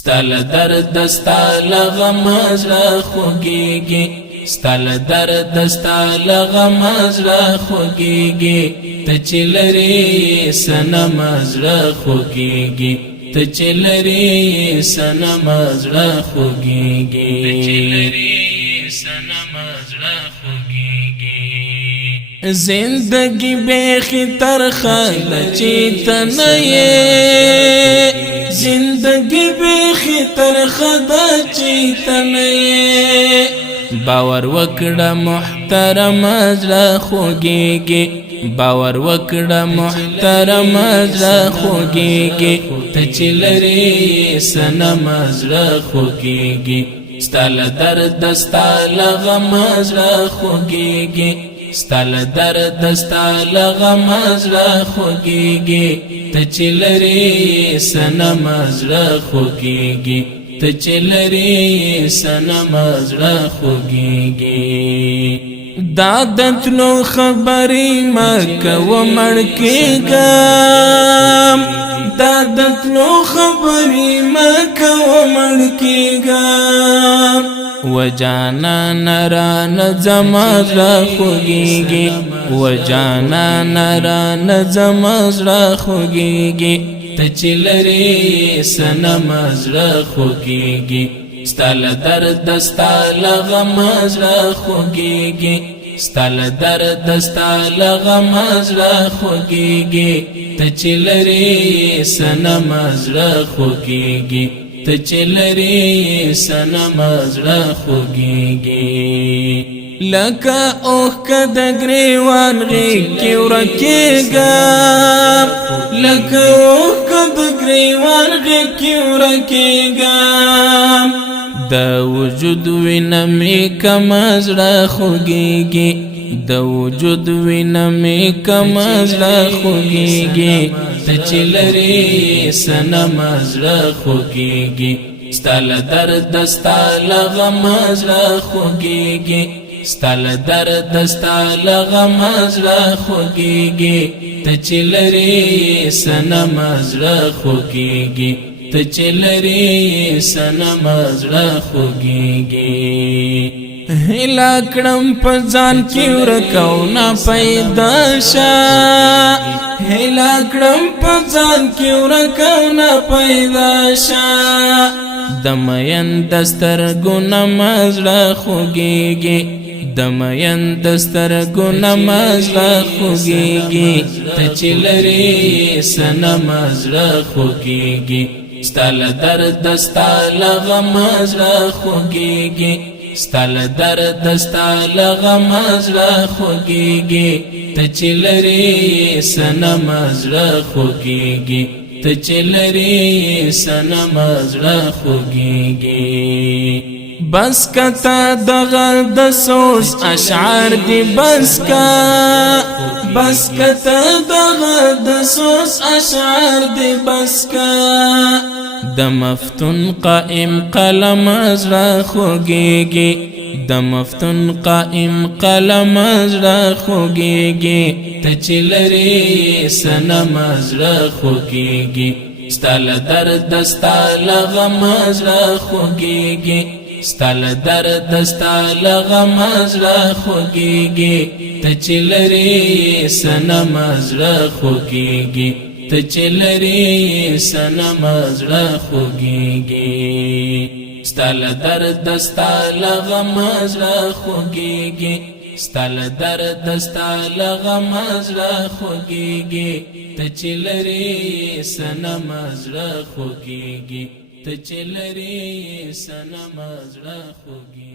ستال درد ستال غم زړه خوږیږي ستال درد ستال غم زړه خوږیږي ته چې لرې صنم زړه خوږیږي ته چې لرې صنم زړه خوږیږي ته چې لرې صنم زړه خوږیږي زندگی بیخی ترخه چې ته نه یې زندگی بیخی ترخه چې ته نه یې باور وکړه محترم زړه خوږیږي باور وکړه محترم زړه خوږیږي ته چې لرې صنم زړه خوږیږي ستال درد ستال غم زړه خوږیږي ستال درد ستال غم زړه خوږیږي ته چې لرې صنم زړه خوږیږي ته چې لرې صنم زړه خوږیږي دا د تلو خبرې مه کوه مړ کېږم دا د تلو خبرې مه کوه مړ کېږم و جانان رانه زما زړه خوږیږي و جانان رانه زما زړه خوږیږي ته چې لرې صنم زړه خوږیږي ستال درد ستال غم زړه خوږیږي ستال درد ستال غم زړه خوږیږي ته چې لرې صنم زړه خوږیږي ته چې لرې صنم زړه خوږیږي لکه اوښکه د ګریوان غېږ کې ورکېږم لکه اوښکه د ګریوان غېږ کې ورکېږم د وجود وینه مې کمه زړه خوږیږي د وجود وینه مې کمه زړه خوږیږي ته چې لرې صنم زړه خوږیږي ستال درد ستال غم زړه خوږیږي ستال درد ستال غم زړه خوږیږي ته چې لرې صنم زړه خوږیږي ته چې لرې صنم زړه خوږیږي هیله کړم په ځان کې ورکو نه پیدا شه هیله کړم په ځان کې ورکو نه پیدا شه د مین د سترګو نه مې زړه خوږیږي د مین د سترګو نه مې زړه خوږیږي ته چې لرې صنم زړه خوږیږي ستال درد ستال غم زړه خوږیږي ستال درد ستال غم زړه خوږیږي ته چې لرې صنم زړه خوږیږي ته چې لرې صنم زړه خوږیږي بس کته دغه د سوز اشعار دی بس کا بس کته دغه د سوز اشعار دی بس کا د مفتون قائم قلم زړه خوږیږي د مفتون قائم قلم زړه خوږیږي ته چې لرې صنم زړه خوږیږي ستال درد ستال غم زړه خوږیږي ستال درد ستال غم زړه خوږیږي ته چې لرې صنم زړه خوږیږي ته چې لرې صنم زړه خوږیږي ستال درد ستال غم زړه خوږیږي ستال درد ستال غم زړه خوږیږي ته چې لرې صنم زړه خوږیږي ته چې لرې صنم زړه خوږیږي